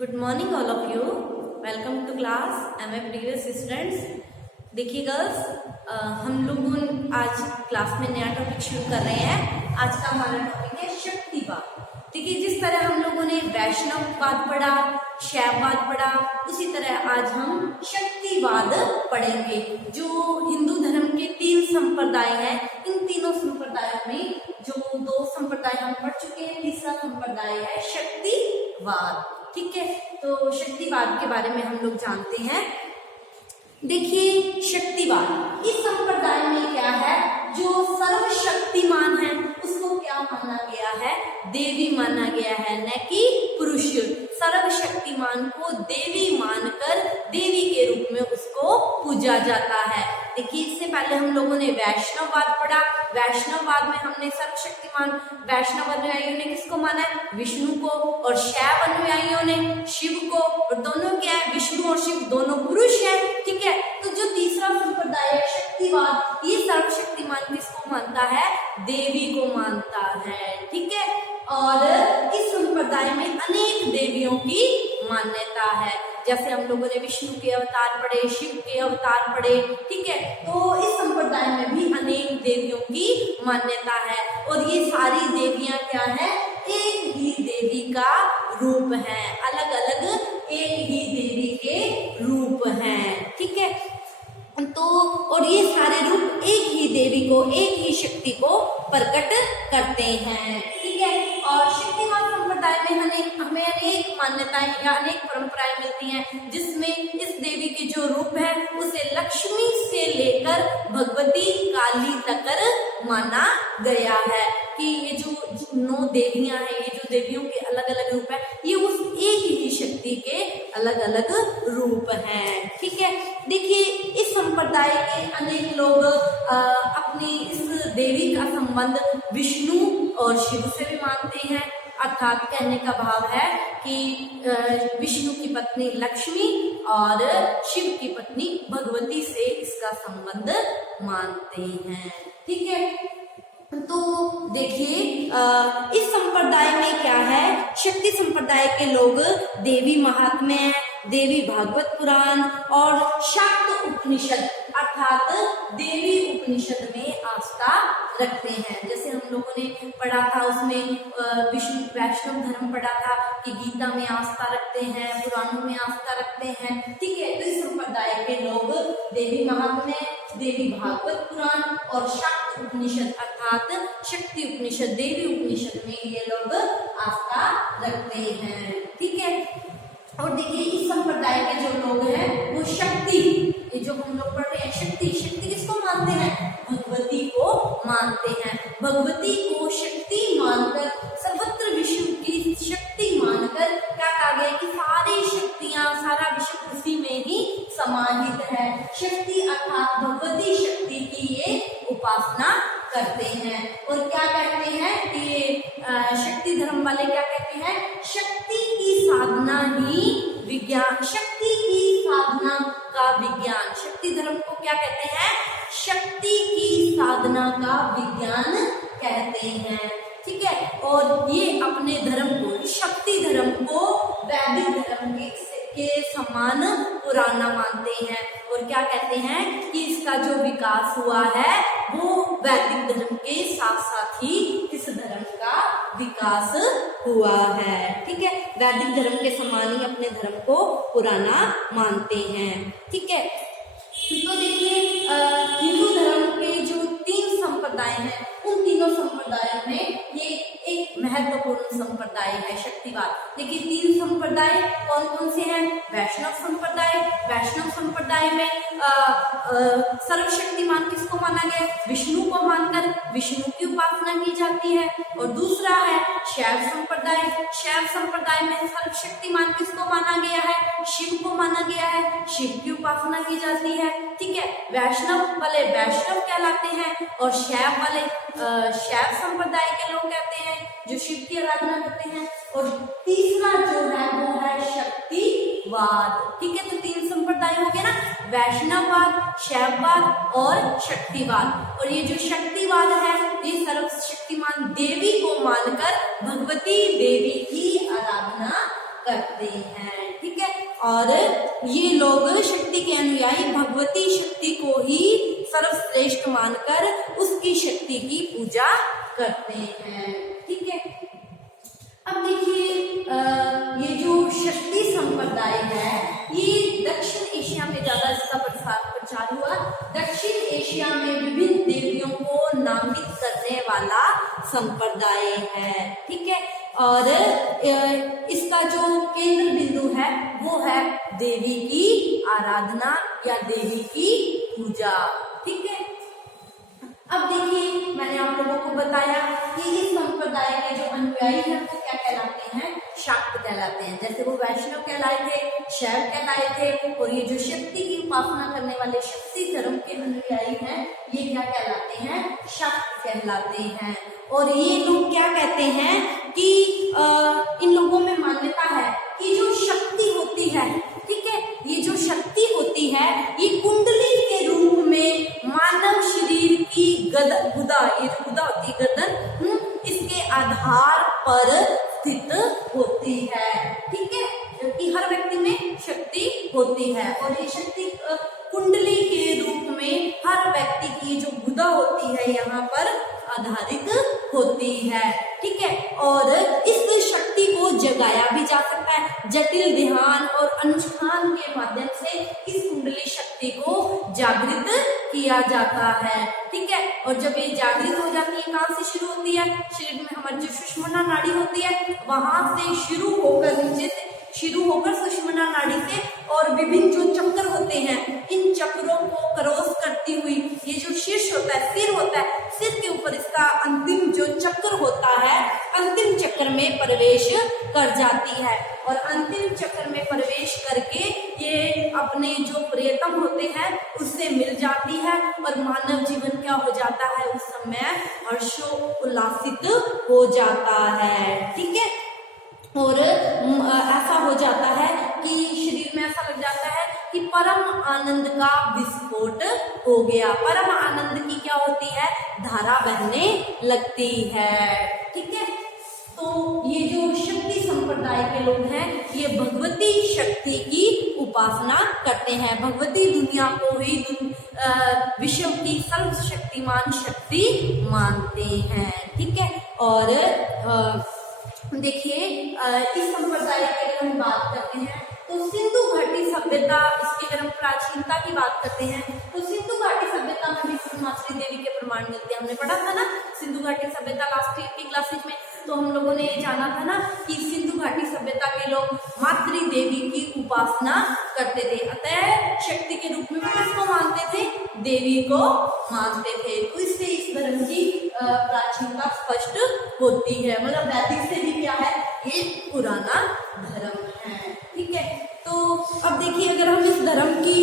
Good morning all of you. Welcome to class M A previous students. देखिए girls, हम लोग आज class में नया टॉपिक शुरू कर रहे हैं। आज का हमारा टॉपिक है शक्तिवाद। देखिए, जिस तरह हम लोगों ने वैष्णववाद पढ़ा, शैववाद पढ़ा, उसी तरह आज हम शक्तिवाद पढ़ेंगे। जो हिंदू धर्म के 3 संप्रदाय हैं, इन तीनों संप्रदायों में जो 2 संप्रदाय हम पढ़ चुके हैं, तीसरा संप्रदाय है शक्तिवाद। ठीक है, तो शक्तिवाद के बारे में हम लोग जानते हैं। देखिए, शक्तिवाद इस संप्रदाय में क्या है, जो सर्वशक्तिमान है उसको क्या माना गया है, देवी माना गया है, न कि पुरुष। सर्वशक्तिमान को देवी मानकर देवी के रूप में उसको पूजा जाता है। देखिए, इससे पहले हम लोगों ने वैष्णववाद पढ़ा। वैष्णववाद में हमने सर्वशक्तिमान वैष्णव अनुयायियों ने किसको माना है, विष्णु को, और शैव अनुयायियों ने शिव को। और दोनों क्या है, विष्णु और शिव दोनों पुरुष हैं। ठीक है, तो जो तीसरा संप्रदाय है शक्तिवाद, ये सर्वशक्तिमान किसको मानता है, देवी को मानता है। ठीक है, और इस संप्रदाय में अनेक देवियों की मान्यता है। जैसे हम लोगों ने विष्णु के अवतार पढ़े, शिव के अवतार पढ़े। ठीक है, तो इस संप्रदाय में भी अनेक देवियों की मान्यता है। और ये सारी देवियां क्या है, एक ही देवी का रूप है, अलग अलग एक ही देवी के रूप हैं। ठीक है, तो और ये सारे रूप एक ही देवी को, एक ही शक्ति को प्रकट करते हैं। ठीक है, और शक्तिवाद संप्रदाय में हमें अनेक मान्यताएं या अनेक परंपराएं मिलती हैं, जिसमें इस देवी के जो रूप है उसे लक्ष्मी से लेकर भगवती काली तक माना गया है। कि ये जो 9 देवियां हैं, ये जो देवियों के अलग अलग रूप है, ये उस एक ही शक्ति के अलग अलग रूप हैं। ठीक है, देखिए, इस संप्रदाय के अनेक लोग अपनी इस देवी का संबंध विष्णु और शिव से भी मानते हैं। अर्थात कहने का भाव है कि विष्णु की पत्नी लक्ष्मी और शिव की पत्नी भगवती से इसका संबंध मानते हैं। ठीक है, तो देखिए, इस संप्रदाय में क्या है, शक्ति संप्रदाय के लोग देवी महात्म्य, देवी भागवत पुराण और शाक्त उपनिषद अर्थात देवी उपनिषद में आस्था रखते हैं। जैसे हम लोगों ने पढ़ा था, उसमें विष्णु वैष्णव धर्म पढ़ा था कि गीता में आस्था रखते हैं, पुराणों में आस्था रखते हैं। ठीक है, तो इस संप्रदाय के लोग देवी महात्म्य, देवी भागवत पुराण और शाक्त उपनिषद अर्थात शक्ति उपनिषद, देवी उपनिषद में ये लोग आस्था रखते हैं। ठीक है, और देखिए, इस संप्रदाय के जो लोग हैं वो शक्ति, ये जो हम लोग पढ़ रहे हैं, शक्ति किसको मानते हैं, भगवती को मानते हैं। भगवती को शक्ति मानकर, सर्वत्र विश्व की शक्ति मानकर क्या कहा गया कि सारी शक्तियां, सारा विश्व उसी में ही समाहित है। शक्ति अर्थात भगवती शक्ति की ये उपासना करते हैं। और क्या कहते हैं कि ये शक्ति धर्म वाले क्या कहते हैं, शक्ति की साधना ही विज्ञान, शक्ति की साधना का विज्ञान। शक्ति धर्म को क्या कहते हैं, शक्ति की साधना का विज्ञान कहते हैं। ठीक है, और ये अपने धर्म को, शक्ति धर्म को वैदिक धर्म के समान पुराना मानते हैं। और क्या कहते हैं कि इसका जो विकास हुआ है वो वैदिक धर्म के साथ साथ ही इस धर्म का विकास हुआ है। ठीक है, वैदिक धर्म के समान ही अपने धर्म को पुराना मानते हैं। ठीक है, तो देखिए, हिंदू धर्म के जो 3 संप्रदाय हैं, उन तीनों संप्रदायों में ये एक महत्वपूर्ण संप्रदाय है शक्तिवाद। देखिए, 3 संप्रदाय कौन कौन से हैं, वैष्णव संप्रदाय। वैष्णव संप्रदाय में सर्वशक्तिमान किसको माना गया, विष्णु को मानकर विष्णु की उपासना की जाती है। और दूसरा है शैव संप्रदाय। शैव संप्रदाय में सर्वशक्तिमान किसको माना गया है, शिव को माना गया है, शिव की उपासना की जाती है। ठीक है, वैष्णव वाले वैष्णव कहलाते हैं, और शैव वाले शैव संप्रदाय के लोग कहते हैं जो शिव की आराधना करते हैं। और तीसरा जो है वो है शक्तिवाद। ठीक है, तो 3 संप्रदाय हो गए ना, वैष्णववाद, शैववाद और शक्तिवाद। और ये जो शक्तिवाद है, ये सर्वशक्तिमान देवी को मानकर भगवती देवी की आराधना करते हैं, ठीक है। और ये लोग शक्ति के अनुयायी भगवती शक्ति को ही सर्वश्रेष्ठ मानकर उसकी शक्ति की पूजा करते हैं, ठीक है। अब देखिए ये जो शक्ति संप्रदाय है ये दक्षिण एशिया में ज्यादा इसका प्रचार हुआ। दक्षिण एशिया में विभिन्न देवियों को नामित करने वाला संप्रदाय है, ठीक है। और इसका जो केंद्र बिंदु है वो है देवी की आराधना या देवी की पूजा, ठीक है। अब देखिए मैंने आप लोगों को बताया कि इस संप्रदाय के जो अनुयायी हैं वो क्या कहलाते हैं, शाक्त कहलाते हैं। जैसे वो वैष्णव कहलाए थे, शैव कहलाए थे, और ये जो शक्ति की उपासना करने वाले शक्ति धर्म के अनुयायी हैं ये क्या कहलाते हैं, शाक्त कहलाते हैं। और ये लोग क्या कहते हैं कि इन लोगों में मान्यता है कि जो शक्ति होती है, ठीक है, ये जो शक्ति होती है ये कुंडली के रूप में मानव शरीर की गुदा, ये जो गुदा होती है गर्दन, इसके आधार पर स्थित होती है, ठीक है। क्योंकि हर व्यक्ति में शक्ति होती है और ये शक्ति कुंडली के रूप में हर व्यक्ति की जो गुदा होती है यहाँ पर आधारित होती है, ठीक है। और इस शक्ति को जगाया भी जा सकता है, जटिल ध्यान और अनुष्ठान के माध्यम से इस कुंडली शक्ति को जागृत किया जाता है, ठीक है। और जब ये जागृत हो जाती है कहाँ से शुरू होती है, शरीर में हमारी जो सुषुम्ना नाड़ी होती है वहां से शुरू होकर नीचे से शुरू होकर सुषुम्ना नाड़ी से और विभिन्न जो चक्र होते हैं इन चक्रों को क्रॉस करती हुई ये जो शीर्ष होता है, सिर होता है, सिर के ऊपर इसका अंतिम जो चक्र होता है अंतिम चक्र में प्रवेश कर जाती है। और अंतिम चक्र में प्रवेश करके ये अपने जो प्रियतम होते हैं उससे मिल जाती है और मानव जीवन क्या हो जाता है, उस समय हर्षोल्लासित हो जाता है, ठीक है। और ऐसा हो जाता है कि शरीर में ऐसा लग जाता है कि परम आनंद का विस्फोट हो गया, परम आनंद की क्या होती है, धारा बहने लगती है, ठीक है। तो ये जो शक्ति संप्रदाय के लोग हैं ये भगवती शक्ति की उपासना करते हैं, भगवती दुनिया को ही विश्व की सर्वशक्तिमान शक्ति मानते हैं, ठीक है। और देखिए इस संप्रदाय की अगर हम बात करते हैं तो सिंधु घाटी सभ्यता, इसकी अगर हम प्राचीनता की बात करते हैं तो सिंधु घाटी सभ्यता में भी पूर्णमासी देवी के प्रमाण मिलते हैं। हमने पढ़ा था ना सिंधु घाटी सभ्यता लास्ट ईयर की क्लासेज में, तो हम लोगों ने ये जाना था ना कि सिंधु घाटी सभ्यता के लोग मातृ देवी की उपासना करते थे, अतः शक्ति के रूप में किसको मानते थे, देवी को मानते थे। तो इससे इस धर्म की प्राचीनता स्पष्ट होती है, मतलब वैदिक से भी क्या है, ये पुराना धर्म है, ठीक है। तो अब देखिए अगर हम इस धर्म की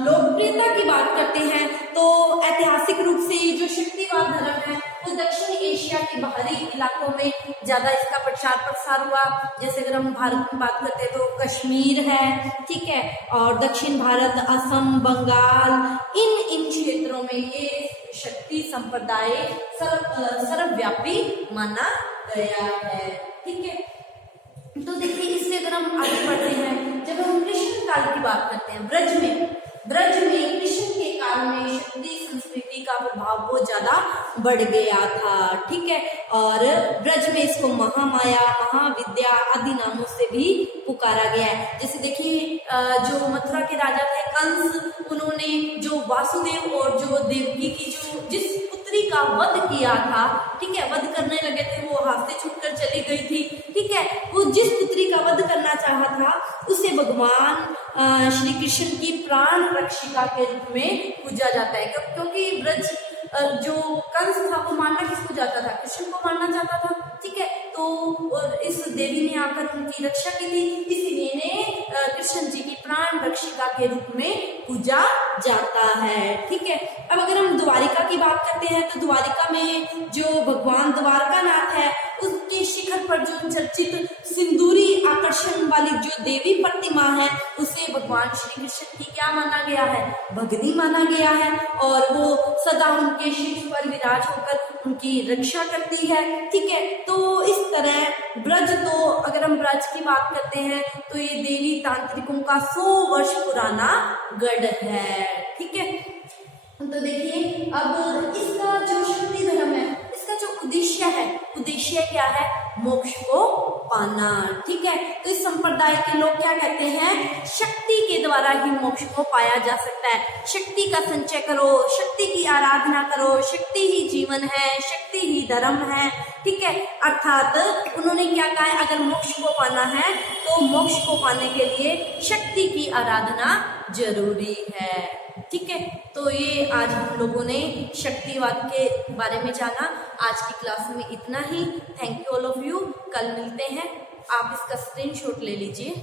लोकप्रियता की बात करते हैं तो ऐतिहासिक रूप से जो शक्तिवाद धर्म है वो दक्षिण एशिया के बाहरी इलाकों में ज्यादा इसका प्रचार प्रसार हुआ। जैसे अगर हम भारत की बात करते हैं तो कश्मीर है, ठीक है, और दक्षिण भारत, असम, बंगाल, इन क्षेत्रों में ये शक्ति संप्रदाय सर्वव्यापी माना गया है, ठीक है। तो देखिए इससे अगर हम आगे बढ़ते हैं, जब हम कृष्ण काल की बात करते हैं, ब्रज में कृष्ण के काल में शक्ति संस्कृति का प्रभाव बहुत ज्यादा बढ़ गया था, ठीक है। और ब्रज में इसको महामाया, महाविद्या आदि नामों से भी पुकारा गया है। जैसे देखिए जो मथुरा के राजा थे कंस, उन्होंने जो वासुदेव और जो देवकी की जो जिस पुत्री का वध किया था, ठीक है, वध करने लगे थे, वो हाथ से छूटकर चली गई थी, ठीक है। वो जिस पुत्री का वध करना चाहा था उसे भगवान श्री कृष्ण की प्राण रक्षिका के रूप में पूजा जाता है, क्योंकि ब्रज जो कंस था वो मारना किसको जाता था, कृष्ण को मारना चाहता था, ठीक है। तो और इस देवी ने आकर उनकी रक्षा की थी, इसलिए ने कृष्ण जी की प्राण रक्षिका के रूप में पूजा जाता है, ठीक है। अब अगर हम द्वारिका की बात करते हैं तो द्वारिका में जो भगवान द्वारकानाथ है उसके शिखर पर जो चर्चित सिंदूरी आकर्षण वाली जो देवी प्रतिमा है उसे भगवान श्री कृष्ण की क्या माना गया है, भगनी माना गया है, और वो सदा उनके शीश पर विराज होकर उनकी रक्षा करती है। ठीक है, तो इस तरह ब्रज, तो अगर हम ब्रज की बात करते हैं तो ये देवी तांत्रिकों का 100 वर्ष पुराना गढ़ है। ठीक है, तो देखिए अब इसका जो शक्ति धर्म है, इसका जो उद्देश्य है, उद्देश्य क्या है, मोक्ष को पाना। ठीक है, तो इस संप्रदाय के लोग क्या कहते हैं, शक्ति के द्वारा ही मोक्ष को पाया जा सकता है। शक्ति का संचय करो, शक्ति की आराधना करो, शक्ति ही जीवन है, शक्ति ही धर्म है। ठीक है, अर्थात उन्होंने क्या कहा है, अगर मोक्ष को पाना है तो मोक्ष को पाने के लिए शक्ति की आराधना जरूरी है। ठीक है, तो ये आज हम लोगों ने शक्तिवाद के बारे में जाना। आज की क्लास में इतना ही। Thank you all of you. कल मिलते हैं। आप इसका स्क्रीनशॉट ले लीजिए।